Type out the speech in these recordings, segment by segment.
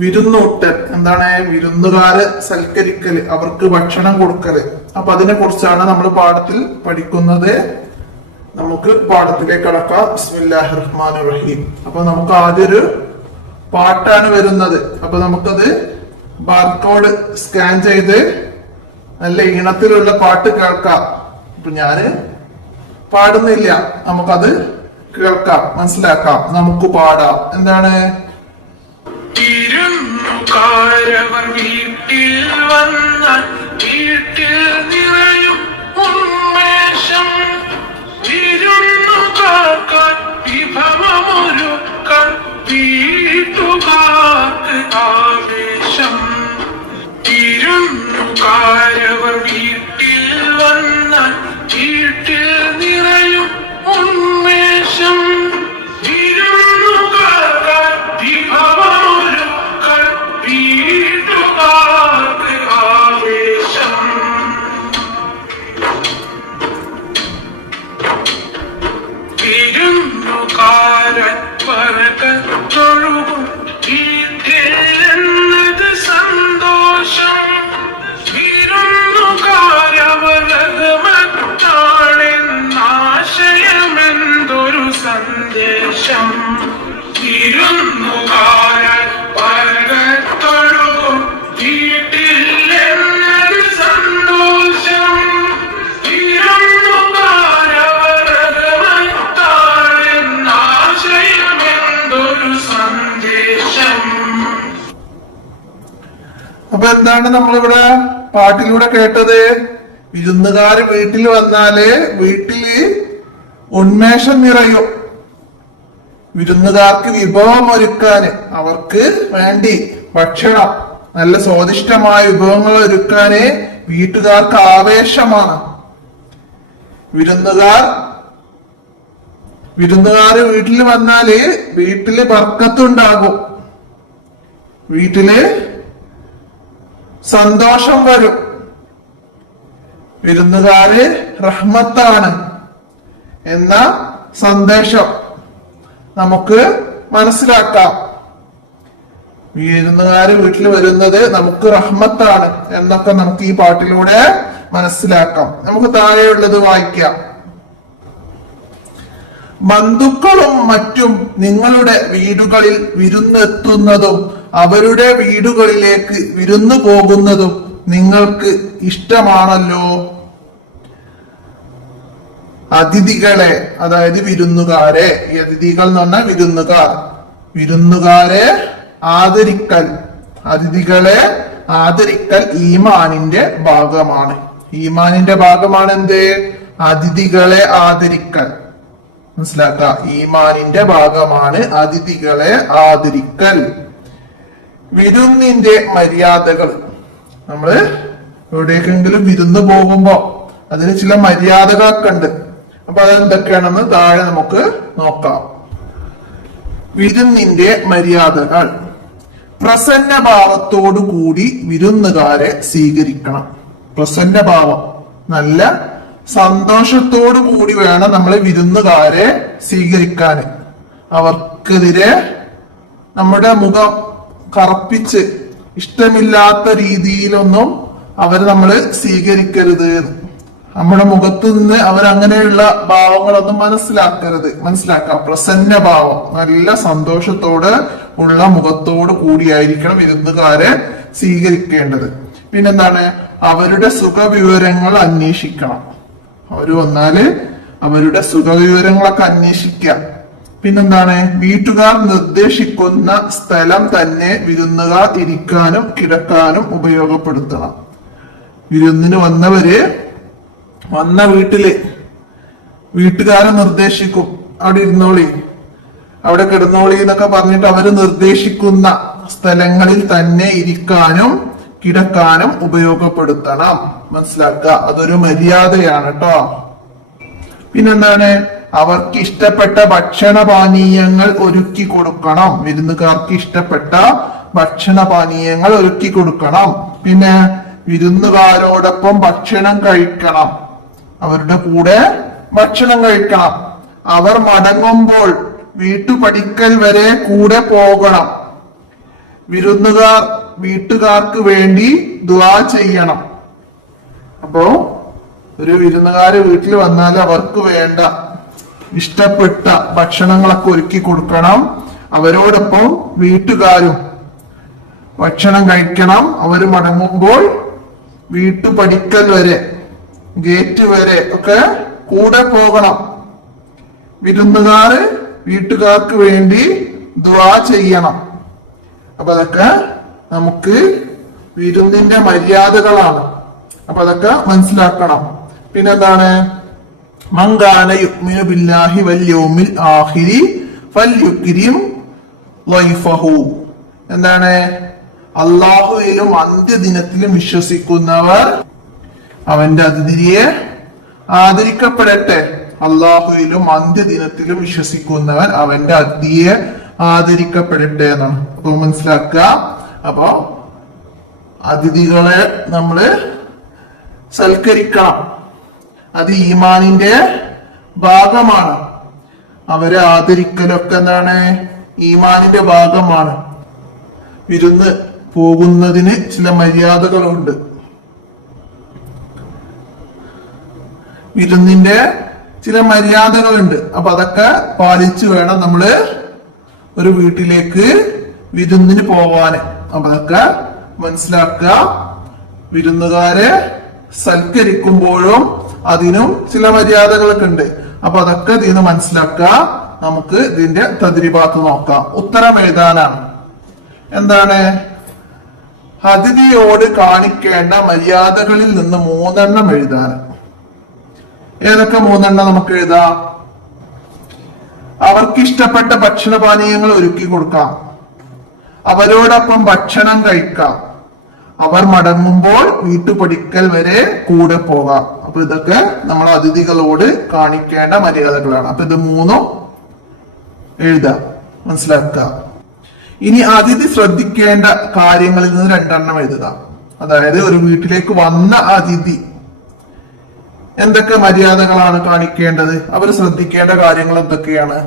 വിരുന്നൂട്ടൽ എന്താണ്? വിരുന്നുകാരെ സൽക്കരിക്കല്, അവർക്ക് ഭക്ഷണം കൊടുക്കല്. അപ്പൊ അതിനെ കുറിച്ചാണ് നമ്മൾ പാഠത്തിൽ പഠിക്കുന്നത്. നമുക്ക് പാഠത്തിലേക്ക് കടക്കാം. ബിസ്മില്ലാഹിർ റഹ്മാനിർ റഹീം. അപ്പൊ നമുക്ക് ആദ്യം ഒരു പാട്ടാണ് വരുന്നത്. അപ്പൊ നമുക്കത് ബാർകോഡ് സ്കാൻ ചെയ്ത് നല്ല ഈണത്തിലുള്ള പാട്ട് കേൾക്കാം. അപ്പൊ ഞാന് പാടുന്നില്ല, നമുക്കത് കേൾക്കാം, മനസ്സിലാക്കാം, നമുക്ക് പാടാം. എന്താണ്? വിരുന്നുകാരവർ വീട്ടിൽ വന്നാൽ വീട്ടിൽ നിറയും ഉന്മേഷം. വിരുന്നുകാർക്കാൻ വിഭവമൊരുക്കാൻ വീട്ടുകാർക്ക് ആവേശം. വിരുന്നുകാരവർ വീട്ടിൽ വന്നാൽ വീട്ടിൽ നിറയും ഉന്മേഷം. വിരുന്നുകാർക്കാൻ വിഭവമൊരുക്കാൻ വീട്ടുകാർക്ക് ആവേശം. വിരുന്നുകാരൻ പറകൊഴുകും വീട്ടിൽ എന്നത് സന്തോഷം. വിരുന്നുകാരവരകമത്താണെന്നാശയമെന്തൊരു സന്ദേശം. വിരുന്നുകാരൻ പറകൊഴുകും വീട്ടിൽ എന്നത് സന്തോഷം. അപ്പൊ എന്താണ് നമ്മളിവിടെ പാട്ടിലൂടെ കേട്ടത്? വിരുന്നുകാര് വീട്ടിൽ വന്നാല് വീട്ടില് ഉന്മേഷം നിറയും. വിരുന്നുകാർക്ക് വിഭവം ഒരുക്കാന്, അവർക്ക് വേണ്ടി ഭക്ഷണം, നല്ല സ്വാദിഷ്ടമായ വിഭവങ്ങൾ ഒരുക്കാന് വീട്ടുകാർക്ക് ആവേശമാണ്. വിരുന്നുകാര് വീട്ടിൽ വന്നാല് വീട്ടില് ബർക്കത്തുണ്ടാകും, വീട്ടില് സന്തോഷം വരും. വിരുന്നുകാര് റഹ്മത്താണ് എന്ന സന്ദേശം നമുക്ക് മനസ്സിലാക്കാം. വിരുന്നുകാര് വീട്ടിൽ വരുന്നത് നമുക്ക് റഹ്മത്താണ് എന്നൊക്കെ നമുക്ക് ഈ പാട്ടിലൂടെ മനസ്സിലാക്കാം. നമുക്ക് താഴെയുള്ളത് വായിക്കാം. ബന്ധുക്കളും മറ്റും നിങ്ങളുടെ വീടുകളിൽ വിരുന്നെത്തുന്നതും അവരുടെ വീടുകളിലേക്ക് വിരുന്നു പോകുന്നതും നിങ്ങൾക്ക് ഇഷ്ടമാണല്ലോ. അതിഥികളെ, അതായത് വിരുന്നുകാരെ, ഈ അതിഥികൾ എന്ന് പറഞ്ഞാൽ വിരുന്നുകാരെ ആദരിക്കൽ, അതിഥികളെ ആദരിക്കൽ ഈമാനിന്റെ ഭാഗമാണ്. ഈമാനിന്റെ ഭാഗമാണ് എന്ത്? അതിഥികളെ ആദരിക്കൽ. മനസ്സിലാക്ക, ഈമാനിന്റെ ഭാഗമാണ് അതിഥികളെ ആദരിക്കൽ. വിരുന്നിന്റെ മര്യാദകൾ. നമ്മള് എവിടേക്കെങ്കിലും വിരുന്ന് പോകുമ്പോ അതിന് ചില മര്യാദകളൊക്കെ ഉണ്ട്. അപ്പൊ അതെന്തൊക്കെയാണെന്ന് താഴെ നമുക്ക് നോക്കാം. വിരുന്നിന്റെ മര്യാദകൾ. പ്രസന്ന ഭാവത്തോടു കൂടി വിരുന്നുകാരെ സ്വീകരിക്കണം. പ്രസന്ന ഭാവം, നല്ല സന്തോഷത്തോടു കൂടി വേണം നമ്മൾ വിരുന്നുകാരെ സ്വീകരിക്കാന്. അവർക്കെതിരെ നമ്മുടെ മുഖം കറുപ്പിച്ച് ഇഷ്ടമില്ലാത്ത രീതിയിലൊന്നും അവരെ നമ്മൾ സ്വീകരിക്കരുത്. നമ്മുടെ മുഖത്ത് നിന്ന് അവരങ്ങനെയുള്ള ഭാവങ്ങളൊന്നും മനസ്സിലാക്കാം. പ്രസന്ന ഭാവം, നല്ല സന്തോഷത്തോട് ഉള്ള മുഖത്തോട് കൂടിയായിരിക്കണം വിരുന്നുകാരെ സ്വീകരിക്കേണ്ടത്. പിന്നെന്താണ്? അവരുടെ സുഖവിവരങ്ങൾ അന്വേഷിക്കണം. അവര് വന്നാല് അവരുടെ സുഖവിവരങ്ങളൊക്കെ അന്വേഷിക്കുക. പിന്നെന്താണ്? വീട്ടുകാർ നിർദ്ദേശിക്കുന്ന സ്ഥലം തന്നെ വിരുന്നുകാർ ഇരിക്കാനും കിടക്കാനും ഉപയോഗപ്പെടുത്തണം. വിരുന്നിന് വന്ന വീട്ടില് വീട്ടുകാരെ നിർദ്ദേശിക്കും, അവിടെ ഇരുന്നോളി, അവിടെ കിടന്നോളി എന്നൊക്കെ പറഞ്ഞിട്ട് അവര് നിർദ്ദേശിക്കുന്ന സ്ഥലങ്ങളിൽ തന്നെ ഇരിക്കാനും കിടക്കാനും ഉപയോഗപ്പെടുത്തണം. മനസ്സിലാക്കുക, അതൊരു മര്യാദയാണ് കേട്ടോ. പിന്നെന്താണ്? അവർക്ക് ഇഷ്ടപ്പെട്ട ഭക്ഷണപാനീയങ്ങൾ ഒരുക്കി കൊടുക്കണം. വിരുന്നുകാർക്ക് ഇഷ്ടപ്പെട്ട ഭക്ഷണപാനീയങ്ങൾ ഒരുക്കി കൊടുക്കണം. പിന്നെ വിരുന്നുകാരോടൊപ്പം ഭക്ഷണം കഴിക്കണം, അവരുടെ കൂടെ ഭക്ഷണം കഴിക്കണം. അവർ മടങ്ങുമ്പോൾ വീട്ടുപടിക്കൽ വരെ കൂടെ പോകണം. വിരുന്നുകാർ വീട്ടുകാർക്ക് വേണ്ടി ദുആ ചെയ്യണം. അപ്പോ ഒരു വിരുന്നുകാര് വീട്ടിൽ വന്നാൽ അവർക്ക് വേണ്ട ഇഷ്ടപ്പെട്ട ഭക്ഷണങ്ങളൊക്കെ ഒരുക്കി കൊടുക്കണം. അവരോടൊപ്പം വീട്ടുകാരും ഭക്ഷണം കഴിക്കണം. അവർ മടങ്ങുമ്പോൾ വീട്ടുപടിക്കൽ വരെ ഗേറ്റ് വരെ ഒക്കെ കൂടെ പോകണം. വിരുന്നുകാര് വീട്ടുകാർക്ക് വേണ്ടി ദുആ ചെയ്യണം. അപ്പൊ അതൊക്കെ നമുക്ക് വിരുന്നിന്റെ മര്യാദകളാണ്. അപ്പൊ അതൊക്കെ മനസ്സിലാക്കണം. പിന്നെന്താണ്? മങ്കാന യുഅ്മിനു ബില്ലാഹി വൽ യൗമിൽ ആഖിരി ഫൽയുക്രിം ളൈഫഹു. എന്താണ്? അള്ളാഹുവിലും അന്ത്യദിനത്തിലും വിശ്വസിക്കുന്നവർ അവന്റെ അതിഥിയെ ആദരിക്കപ്പെടട്ടെ. അള്ളാഹുവിലും അന്ത്യദിനത്തിലും വിശ്വസിക്കുന്നവൻ അവന്റെ അതിഥിയെ ആദരിക്കപ്പെടട്ടെ എന്നാണ്. അപ്പൊ മനസ്സിലാക്കുക. അപ്പൊ അതിഥികളെ നമ്മള് സൽക്കരിക്കണം. അത് ഈമാനിന്റെ ഭാഗമാണ്. അവരെ ആദരിക്കലൊക്കെ എന്താണ്? ഈമാനിന്റെ ഭാഗമാണ്. വിരുന്ന് പോകുന്നതിന് ചില മര്യാദകളുണ്ട്. വിരുന്നിന്റെ ചില മര്യാദകളുണ്ട്. അപ്പൊ അതൊക്കെ പാലിച്ചു വേണം നമ്മള് ഒരു വീട്ടിലേക്ക് വിരുന്നിന് പോവാന്. അപ്പൊ അതൊക്കെ മനസ്സിലാക്കുക. വിരുന്നുകാരെ സൽക്കരിക്കുമ്പോഴും അതിനും ചില മര്യാദകളൊക്കെ ഉണ്ട്. അപ്പൊ അതൊക്കെ ഇതിന് മനസ്സിലാക്കുക. നമുക്ക് ഇതിന്റെ തദ്രിബാത്ത് നോക്കാം. ഉത്തരം എഴുതാനാണ്. എന്താണ്? അതിഥിയോട് കാണിക്കേണ്ട മര്യാദകളിൽ നിന്ന് 3 എഴുതാൻ. ഏതൊക്കെ 3 നമുക്ക് എഴുതാം? അവർക്ക് ഇഷ്ടപ്പെട്ട ഭക്ഷണപാനീയങ്ങൾ ഒരുക്കി കൊടുക്കാം. അവരോടൊപ്പം ഭക്ഷണം കഴിക്കാം. അവർ മടങ്ങുമ്പോൾ വീട്ടുപടിക്കൽ വരെ കൂടെ പോകാം. അപ്പൊ ഇതൊക്കെ നമ്മൾ അതിഥികളോട് കാണിക്കേണ്ട മര്യാദകളാണ്. അപ്പൊ ഇത് 3 എഴുതാം. മനസ്സിലാക്കുക. ഇനി അതിഥി ശ്രദ്ധിക്കേണ്ട കാര്യങ്ങളിൽ നിന്ന് 2 എഴുതുക. അതായത് ഒരു വീട്ടിലേക്ക് വന്ന അതിഥി എന്തൊക്കെ മര്യാദകളാണ് കാണിക്കേണ്ടത്? അവർ ശ്രദ്ധിക്കേണ്ട കാര്യങ്ങൾ എന്തൊക്കെയാണ്?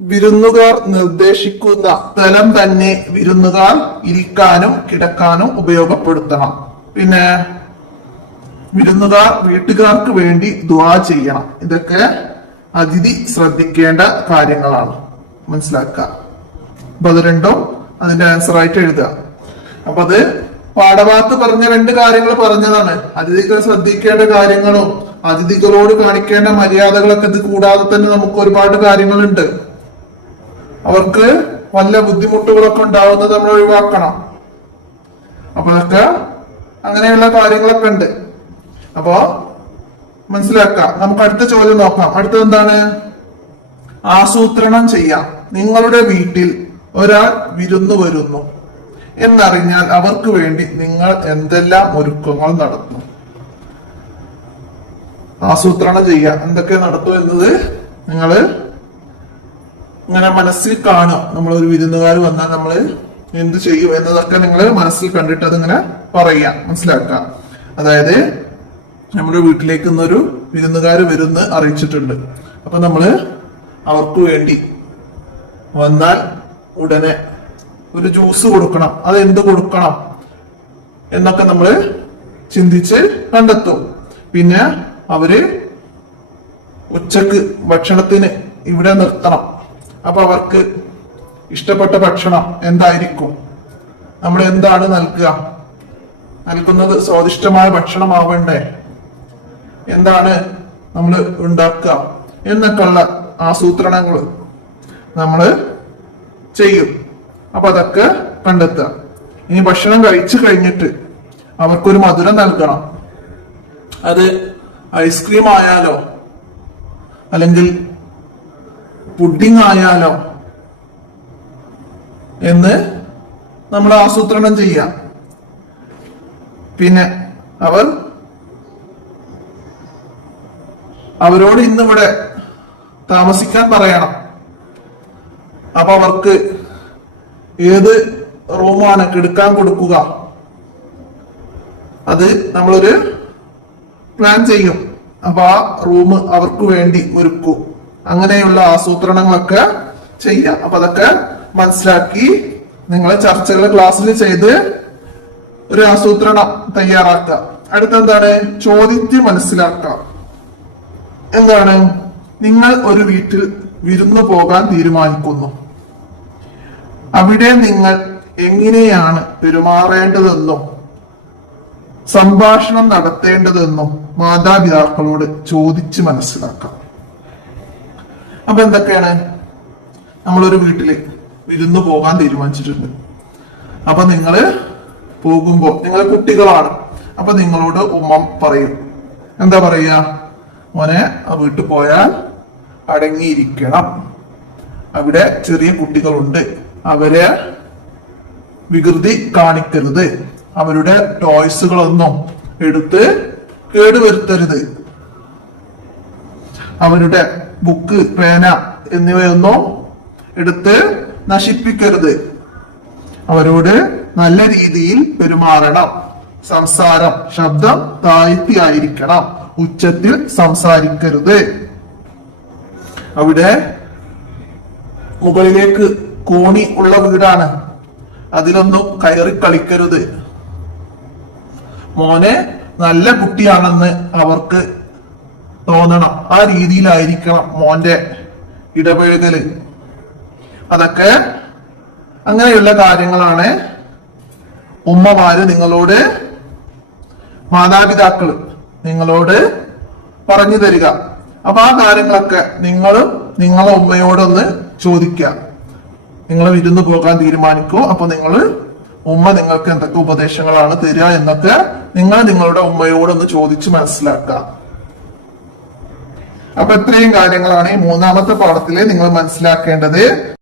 വിരുന്നുകാർ നിർദ്ദേശിക്കുന്ന സ്ഥലം തന്നെ വിരുന്നുകാർ ഇരിക്കാനും കിടക്കാനും ഉപയോഗപ്പെടുത്തണം. പിന്നെ വിരുന്നുകാർ വീട്ടുകാർക്ക് വേണ്ടി ദുആ ചെയ്യണം. ഇതൊക്കെ അതിഥി ശ്രദ്ധിക്കേണ്ട കാര്യങ്ങളാണ്. മനസ്സിലാക്കുക. അപ്പൊ അത് 2 അതിന്റെ ആൻസർ ആയിട്ട് എഴുതുക. അപ്പൊ അത് പാഠഭാഗത്ത് പറഞ്ഞ 2 കാര്യങ്ങൾ പറഞ്ഞതാണ്. അതിഥികൾ ശ്രദ്ധിക്കേണ്ട കാര്യങ്ങളും അതിഥികളോട് കാണിക്കേണ്ട മര്യാദകളൊക്കെ ഇത് കൂടാതെ തന്നെ നമുക്ക് ഒരുപാട് കാര്യങ്ങളുണ്ട്. അവർക്ക് വല്ല ബുദ്ധിമുട്ടുകളൊക്കെ ഉണ്ടാവുന്നത് നമ്മൾ ഒഴിവാക്കണം. അപ്പൊ അതൊക്കെ അങ്ങനെയുള്ള കാര്യങ്ങളൊക്കെ ഉണ്ട്. അപ്പോ മനസ്സിലാക്കാം. നമുക്ക് അടുത്ത ചോദ്യം നോക്കാം. അടുത്തത് എന്താണ്? ആസൂത്രണം ചെയ്യാം. നിങ്ങളുടെ വീട്ടിൽ ഒരാൾ വിരുന്നു വരുന്നു എന്നറിഞ്ഞാൽ അവർക്ക് വേണ്ടി നിങ്ങൾ എന്തെല്ലാം ഒരുക്കങ്ങൾ നടത്തും? ആസൂത്രണം ചെയ്യുക. എന്തൊക്കെ നടത്തും എന്നത് നിങ്ങള് ഇങ്ങനെ മനസ്സിൽ കാണുക. നമ്മളൊരു വിരുന്നുകാർ വന്നാൽ നമ്മൾ എന്ത് ചെയ്യും എന്നതൊക്കെ നിങ്ങൾ മനസ്സിൽ കണ്ടിട്ട് അതിങ്ങനെ പറയാം. മനസ്സിലാക്കുക. അതായത് നമ്മുടെ വീട്ടിലേക്ക് ഇന്നൊരു വിരുന്നുകാര് വരുന്ന അറിയിച്ചിട്ടുണ്ട്. അപ്പൊ നമ്മള് അവർക്ക് വേണ്ടി വന്നാൽ ഉടനെ ഒരു ജ്യൂസ് കൊടുക്കണം. അത് എന്ത് കൊടുക്കണം എന്നൊക്കെ നമ്മള് ചിന്തിച്ച് കണ്ടെത്തും. പിന്നെ അവര് ഉച്ചക്ക് ഭക്ഷണത്തിന് ഇവിടെ നിർത്തണം. അപ്പൊ അവർക്ക് ഇഷ്ടപ്പെട്ട ഭക്ഷണം എന്തായിരിക്കും? നമ്മൾ എന്താണ് നൽകുക? നൽകുന്നത് സ്വാദിഷ്ടമായ ഭക്ഷണമാവണ്ടേ? എന്താണ് നമ്മൾ ഉണ്ടാക്കുക എന്നൊക്കെയുള്ള ആസൂത്രണങ്ങൾ നമ്മള് ചെയ്യും. അപ്പൊ അതൊക്കെ കണ്ടെത്തുക. ഇനി ഭക്ഷണം കഴിച്ചു കഴിഞ്ഞിട്ട് അവർക്കൊരു മധുരം നൽകണം. അത് ഐസ്ക്രീം ആയാലോ അല്ലെങ്കിൽ പുഡിംഗ് ആയാലോ എന്ന് നമ്മൾ ആസൂത്രണം ചെയ്യാം. പിന്നെ അവരോട് ഇന്നിവിടെ താമസിക്കാൻ പറയണം. അപ്പൊ അവർക്ക് ഏത് റൂമാണ് കിടക്കാൻ കൊടുക്കുക അത് നമ്മളൊരു പ്ലാൻ ചെയ്യും. അപ്പൊ ആ റൂം അവർക്ക് വേണ്ടി ഒരുക്കും. അങ്ങനെയുള്ള ആസൂത്രണങ്ങളൊക്കെ ചെയ്യാം. അപ്പൊ അതൊക്കെ മനസ്സിലാക്കി നിങ്ങൾ ചർച്ചകൾ ക്ലാസ്സിൽ ചെയ്ത് ഒരു ആസൂത്രണം തയ്യാറാക്കുക. അടുത്തെന്താണ്? ചോദിച്ച് മനസ്സിലാക്കുക. എന്താണ്? നിങ്ങൾ ഒരു വീട്ടിൽ വിരുന്നു പോകാൻ തീരുമാനിക്കുന്നു. അവിടെ നിങ്ങൾ എങ്ങനെയാണ് പെരുമാറേണ്ടതെന്നും സംഭാഷണം നടത്തേണ്ടതെന്നും മാതാപിതാക്കളോട് ചോദിച്ച് മനസ്സിലാക്കാം. അപ്പൊ എന്തൊക്കെയാണ്? നമ്മളൊരു വീട്ടില് വിരുന്നു പോകാൻ തീരുമാനിച്ചിട്ടുണ്ട്. അപ്പൊ നിങ്ങള് പോകുമ്പോ നിങ്ങൾ കുട്ടികളാണ്. അപ്പൊ നിങ്ങളോട് ഉമ്മ പറയും. എന്താ പറയാ? മോനെ, ആ വീട്ടിൽ പോയാൽ അടങ്ങിയിരിക്കണം. അവിടെ ചെറിയ കുട്ടികളുണ്ട്, അവരെ വികൃതി കാണിക്കരുത്. അവരുടെ ടോയ്സുകളൊന്നും എടുത്ത് കേടുവരുത്തരുത്. അവരുടെ ബുക്ക്, പേന എന്നിവയൊന്നും എടുത്ത് നശിപ്പിക്കരുത്. അവരോട് നല്ല രീതിയിൽ പെരുമാറണം. സംസാരം, ശബ്ദം താഴ്ത്തിയായിരിക്കണം. ഉച്ചത്തിൽ സംസാരിക്കരുത്. അവിടെ മുകളിലേക്ക് കോണി ഉള്ള വീടാണ്, അതിലൊന്നും കയറി കളിക്കരുത്. മോനെ നല്ല കുട്ടിയാണെന്ന് അവർക്ക് തോന്നണം. ആ രീതിയിലായിരിക്കണം മോന്റെ ഇടപഴകല്. അതൊക്കെ അങ്ങനെയുള്ള കാര്യങ്ങളാണ് ഉമ്മമാര് നിങ്ങളോട്, മാതാപിതാക്കള് നിങ്ങളോട് പറഞ്ഞു തരിക. അപ്പൊ ആ കാര്യങ്ങളൊക്കെ നിങ്ങളും നിങ്ങളെ ഉമ്മയോടൊന്ന് ചോദിക്കുക. നിങ്ങൾ വിരുന്ന് പോകാൻ തീരുമാനിക്കൂ. അപ്പൊ ഉമ്മ നിങ്ങൾക്ക് എന്തൊക്കെ ഉപദേശങ്ങളാണ് തരിക എന്നൊക്കെ നിങ്ങൾ നിങ്ങളുടെ ഉമ്മയോടൊന്ന് ചോദിച്ച് മനസ്സിലാക്കുക. അപ്പൊ ഇത്രയും കാര്യങ്ങളാണ് ഈ മൂന്നാമത്തെ പാഠത്തില് നിങ്ങൾ മനസ്സിലാക്കേണ്ടത്.